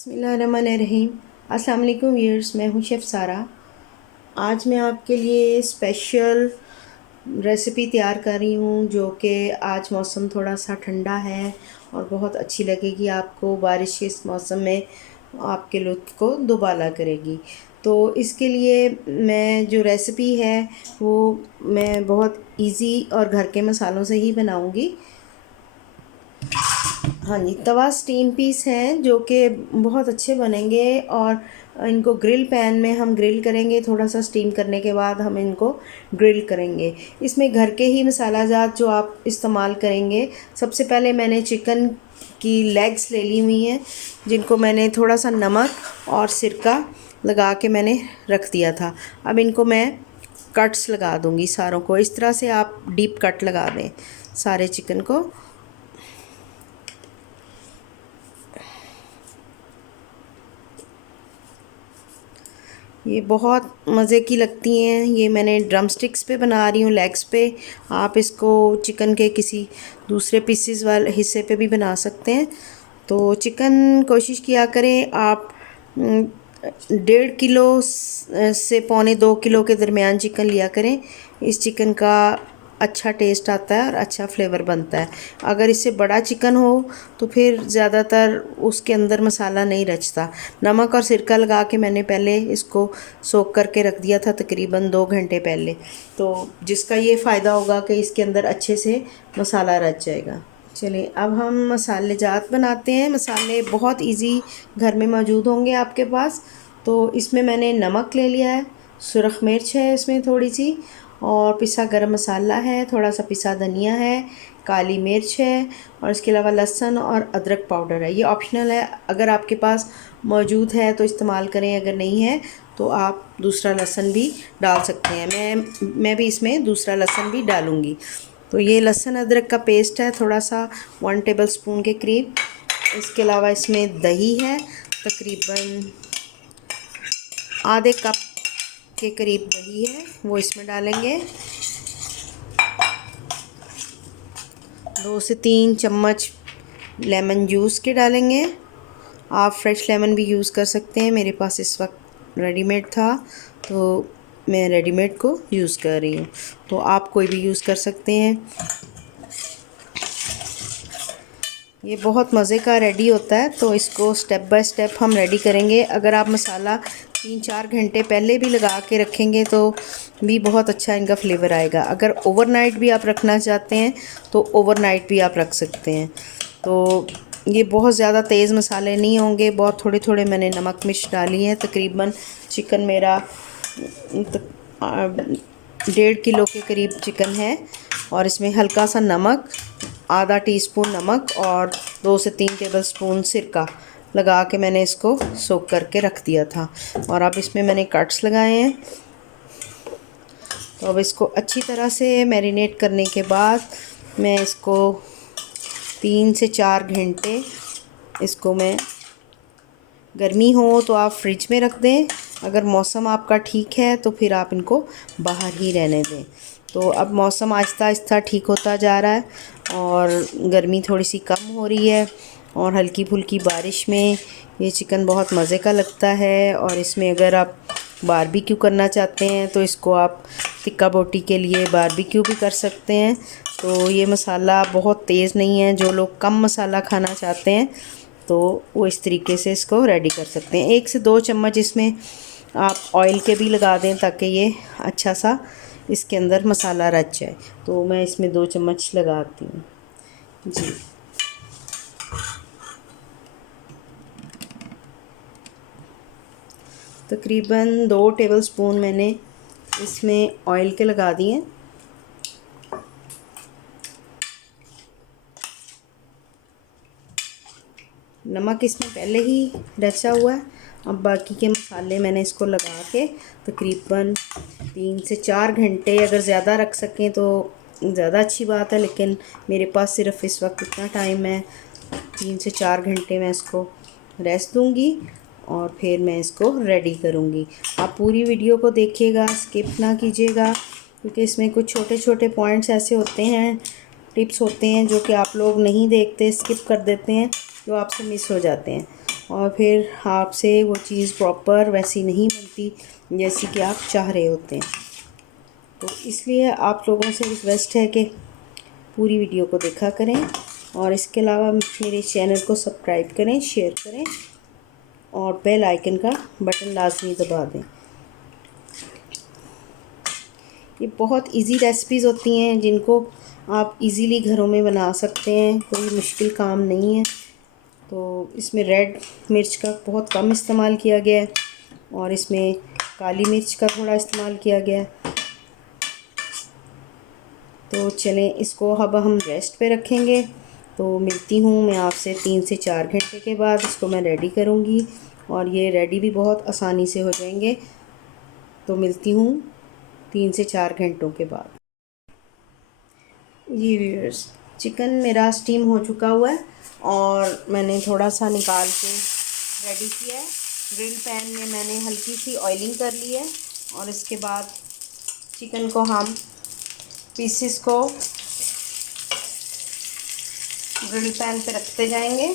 बिस्मिल्लाहिर्रहमानिर्रहीम। अस्सलाम वालेकुम व्यूअर्स, मैं हूँ शेफ़ सारा। आज मैं आपके लिए स्पेशल रेसिपी तैयार कर रही हूँ जो कि आज मौसम थोड़ा सा ठंडा है और बहुत अच्छी लगेगी आपको। बारिश के इस मौसम में आपके लुत्फ़ को दुबाला करेगी। तो इसके लिए मैं जो रेसिपी है वो मैं बहुत इजी और घर के मसालों से ही बनाऊँगी। हाँ जी, तवा स्टीम पीस हैं जो कि बहुत अच्छे बनेंगे और इनको ग्रिल पैन में हम ग्रिल करेंगे। थोड़ा सा स्टीम करने के बाद हम इनको ग्रिल करेंगे। इसमें घर के ही मसाला जात जो आप इस्तेमाल करेंगे। सबसे पहले मैंने चिकन की लेग्स ले ली हुई हैं जिनको मैंने थोड़ा सा नमक और सिरका लगा के मैंने रख दिया था। अब इनको मैं कट्स लगा दूँगी सारों को। इस तरह से आप डीप कट लगा दें सारे चिकन को। ये बहुत मज़े की लगती हैं। ये मैंने ड्रम स्टिक्स पे बना रही हूँ, लेग्स पे। आप इसको चिकन के किसी दूसरे पीसेस वाले हिस्से पे भी बना सकते हैं। तो चिकन कोशिश किया करें आप 1.5 किलो से 1.25 किलो के दरमियान चिकन लिया करें। इस चिकन का अच्छा टेस्ट आता है और अच्छा फ्लेवर बनता है। अगर इससे बड़ा चिकन हो तो फिर ज़्यादातर उसके अंदर मसाला नहीं रचता। नमक और सिरका लगा के मैंने पहले इसको सोक करके रख दिया था तकरीबन 2 घंटे पहले, तो जिसका ये फ़ायदा होगा कि इसके अंदर अच्छे से मसाला रच जाएगा। चलिए अब हम मसाले जात बनाते हैं। मसाले बहुत इजी घर में मौजूद होंगे आपके पास। तो इसमें मैंने नमक ले लिया है, सुरख मिर्च है इसमें थोड़ी सी, और पिसा गरम मसाला है, थोड़ा सा पिसा धनिया है, काली मिर्च है, और इसके अलावा लहसुन और अदरक पाउडर है। ये ऑप्शनल है, अगर आपके पास मौजूद है तो इस्तेमाल करें, अगर नहीं है तो आप दूसरा लहसुन भी डाल सकते हैं। मैं भी इसमें दूसरा लहसुन भी डालूँगी। तो ये लहसुन अदरक का पेस्ट है, थोड़ा सा 1 टेबलस्पून के करीब। इसके अलावा इसमें दही है, तकरीबन आधे कप के करीब दही है, वो इसमें डालेंगे। 2 से 3 चम्मच लेमन जूस के डालेंगे। आप फ्रेश लेमन भी यूज़ कर सकते हैं। मेरे पास इस वक्त रेडीमेड था तो मैं रेडीमेड को यूज़ कर रही हूँ, तो आप कोई भी यूज़ कर सकते हैं। ये बहुत मज़े का रेडी होता है, तो इसको स्टेप बाय स्टेप हम रेडी करेंगे। अगर आप मसाला 3-4 घंटे पहले भी लगा के रखेंगे तो भी बहुत अच्छा इनका फ्लेवर आएगा। अगर ओवरनाइट भी आप रखना चाहते हैं तो ओवरनाइट भी आप रख सकते हैं। तो ये बहुत ज़्यादा तेज़ मसाले नहीं होंगे, बहुत थोड़े थोड़े मैंने नमक मिर्च डाली है। तकरीबन चिकन मेरा 1.5 किलो के करीब चिकन है, और इसमें हल्का सा नमक, आधा टीस्पून नमक और 2 से 3 टेबलस्पून सिरका लगा के मैंने इसको सोक करके रख दिया था। और अब इसमें मैंने कट्स लगाए हैं। तो अब इसको अच्छी तरह से मैरिनेट करने के बाद मैं इसको 3 से 4 घंटे इसको मैं, गर्मी हो तो आप फ्रिज में रख दें, अगर मौसम आपका ठीक है तो फिर आप इनको बाहर ही रहने दें। तो अब मौसम आहिस्ता आहिस्ता ठीक होता जा रहा है और गर्मी थोड़ी सी कम हो रही है, और हल्की फुल्की बारिश में ये चिकन बहुत मज़े का लगता है। और इसमें अगर आप बारबेक्यू करना चाहते हैं तो इसको आप टिक्का बोटी के लिए बारबेक्यू भी कर सकते हैं। तो ये मसाला बहुत तेज़ नहीं है, जो लोग कम मसाला खाना चाहते हैं तो वो इस तरीके से इसको रेडी कर सकते हैं। 1 से 2 चम्मच इसमें आप ऑयल के भी लगा दें ताकि ये अच्छा सा इसके अंदर मसाला रच जाए। तो मैं इसमें 2 चम्मच लगाती हूँ जी। तकरीबन 2 टेबलस्पून मैंने इसमें ऑयल के लगा दिए। नमक इसमें पहले ही रचा हुआ है। अब बाकी के मसाले मैंने इसको लगा के तकरीबन 3 से 4 घंटे, अगर ज़्यादा रख सकें तो ज़्यादा अच्छी बात है, लेकिन मेरे पास सिर्फ इस वक्त इतना टाइम है। 3 से 4 घंटे मैं इसको रेस्ट दूंगी और फिर मैं इसको रेडी करूंगी। आप पूरी वीडियो को देखिएगा, स्किप ना कीजिएगा, क्योंकि इसमें कुछ छोटे छोटे पॉइंट्स ऐसे होते हैं, टिप्स होते हैं जो कि आप लोग नहीं देखते, स्किप कर देते हैं। जो आपसे मिस हो जाते हैं, और फिर आपसे वो चीज़ प्रॉपर वैसी नहीं बनती जैसी कि आप चाह रहे होते हैं। तो इसलिए आप लोगों से रिक्वेस्ट है कि पूरी वीडियो को देखा करें, और इसके अलावा मेरे चैनल को सब्सक्राइब करें, शेयर करें और बेल आइकन का बटन लाजमी दबा दें। ये बहुत इजी रेसिपीज़ होती हैं जिनको आप इजीली घरों में बना सकते हैं, कोई मुश्किल काम नहीं है। तो इसमें रेड मिर्च का बहुत कम इस्तेमाल किया गया है और इसमें काली मिर्च का थोड़ा इस्तेमाल किया गया है। तो चलें, इसको अब हम रेस्ट पे रखेंगे। तो मिलती हूँ मैं आपसे 3 से 4 घंटे के बाद। इसको मैं रेडी करूँगी और ये रेडी भी बहुत आसानी से हो जाएंगे। तो मिलती हूँ 3 से 4 घंटों के बाद। जी व्यूअर्स, चिकन मेरा स्टीम हो चुका हुआ है और मैंने थोड़ा सा निकाल के रेडी किया है। ग्रिल पैन में मैंने हल्की सी ऑयलिंग कर ली है और इसके बाद चिकन को हम पीसेस को ग्रिल पैन पे रखते जाएंगे।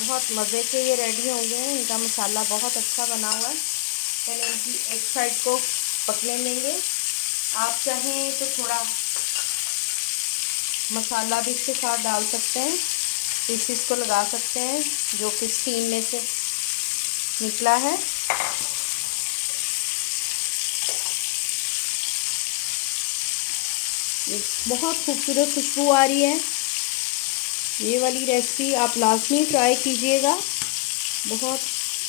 बहुत मज़े के ये रेडी होंगे। इनका मसाला बहुत अच्छा बना हुआ है। पहले इनकी एक साइड को पकने लेंगे। आप चाहें तो थोड़ा मसाला भी इसके साथ डाल सकते हैं, पीसेस को लगा सकते हैं जो कि स्टीम में से निकला है। ये बहुत खूबसूरत खुशबू आ रही है। ये वाली रेसिपी आप लाजमी ट्राई कीजिएगा। बहुत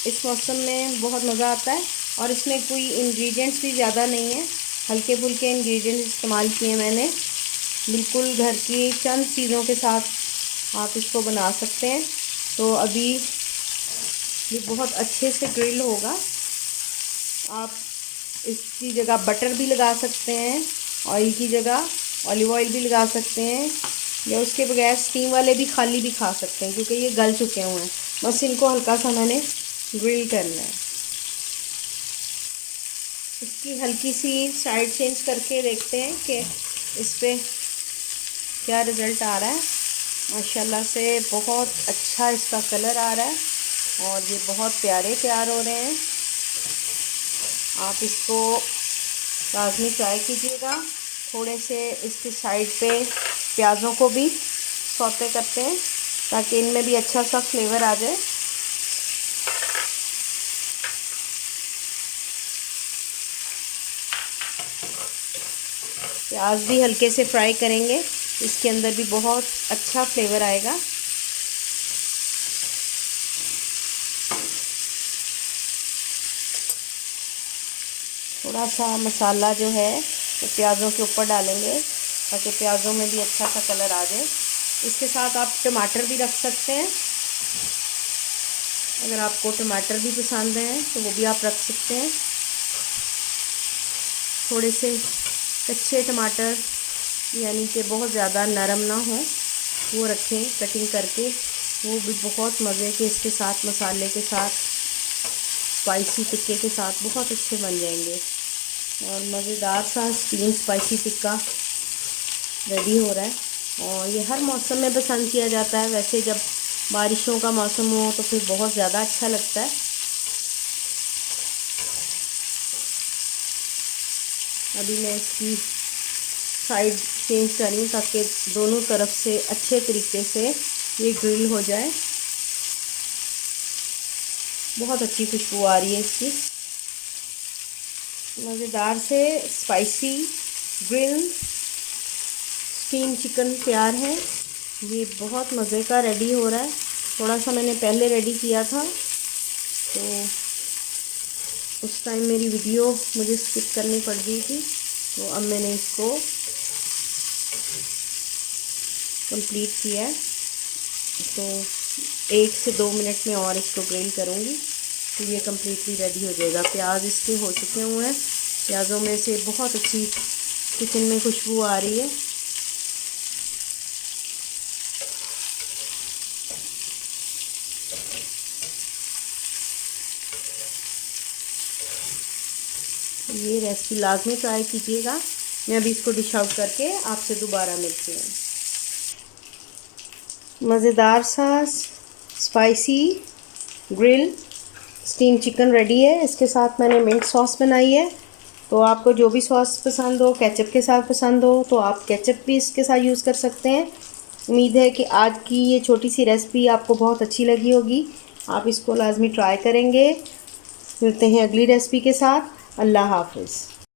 इस मौसम में बहुत मज़ा आता है और इसमें कोई इंग्रेडिएंट्स भी ज़्यादा नहीं है, हल्के फुल्के इंग्रेडिएंट्स इस्तेमाल किए मैंने। बिल्कुल घर की चंद चीज़ों के साथ आप इसको बना सकते हैं। तो अभी ये बहुत अच्छे से ग्रिल होगा। आप इसकी जगह बटर भी लगा सकते हैं, ऑयल की जगह ऑलिव ऑयल भी लगा सकते हैं, या उसके बगैर स्टीम वाले भी खाली भी खा सकते हैं क्योंकि ये गल चुके हुए हैं। बस इनको हल्का सा मैंने ग्रिल करना है। इसकी हल्की सी साइड चेंज करके देखते हैं कि इस पर क्या रिज़ल्ट आ रहा है। माशाल्लाह से बहुत अच्छा इसका कलर आ रहा है और ये बहुत प्यारे तैयार हो रहे हैं। आप इसको लाजमी ट्राई कीजिएगा। थोड़े से इसके साइड पे प्याज़ों को भी सौते करते हैं ताकि इनमें भी अच्छा सा फ्लेवर आ जाए। प्याज भी हल्के से फ्राई करेंगे, इसके अंदर भी बहुत अच्छा फ्लेवर आएगा। थोड़ा सा मसाला जो है वो प्याज़ों के ऊपर डालेंगे ताकि प्याज़ों में भी अच्छा सा कलर आ जाए। इसके साथ आप टमाटर भी रख सकते हैं। अगर आपको टमाटर भी पसंद हैं तो वो भी आप रख सकते हैं। थोड़े से कच्चे टमाटर, यानी कि बहुत ज़्यादा नरम ना हो, वो रखें कटिंग करके। वो भी बहुत मज़े के इसके साथ मसाले के साथ स्पाइसी टिक्के के साथ बहुत अच्छे बन जाएंगे। और मज़ेदार सा स्टीम स्पाइसी टिक्का रेडी हो रहा है और ये हर मौसम में पसंद किया जाता है। वैसे जब बारिशों का मौसम हो तो फिर बहुत ज़्यादा अच्छा लगता है। अभी मैं इसकी साइड चेंज करी ताकि दोनों तरफ से अच्छे तरीके से ये ग्रिल हो जाए। बहुत अच्छी खुशबू आ रही है इसकी। मज़ेदार से स्पाइसी ग्रिल स्टीम चिकन तैयार है। ये बहुत मज़े का रेडी हो रहा है। थोड़ा सा मैंने पहले रेडी किया था तो उस टाइम मेरी वीडियो मुझे स्किप करनी पड़ गई थी, तो अब मैंने इसको कंप्लीट किया है। तो 1 से 2 मिनट में और इसको ग्रिल करूँगी तो ये कम्प्लीटली रेडी हो जाएगा। प्याज इसके हो चुके हुए हैं। प्याज़ों में से बहुत अच्छी किचन में खुशबू आ रही है। ये रेसिपी लाजमी ट्राई कीजिएगा। मैं अभी इसको डिश आउट करके आपसे दोबारा मिलती हूँ। मज़ेदार सा spicy grill steam chicken ready है। इसके साथ मैंने मिंट सॉस बनाई है। तो आपको जो भी सॉस पसंद हो, केचप के साथ पसंद हो तो आप केचप भी इसके साथ यूज़ कर सकते हैं। उम्मीद है कि आज की ये छोटी सी रेसिपी आपको बहुत अच्छी लगी होगी। आप इसको लाजमी ट्राई करेंगे। मिलते हैं अगली रेसिपी के साथ। अल्लाह हाफ़िज़।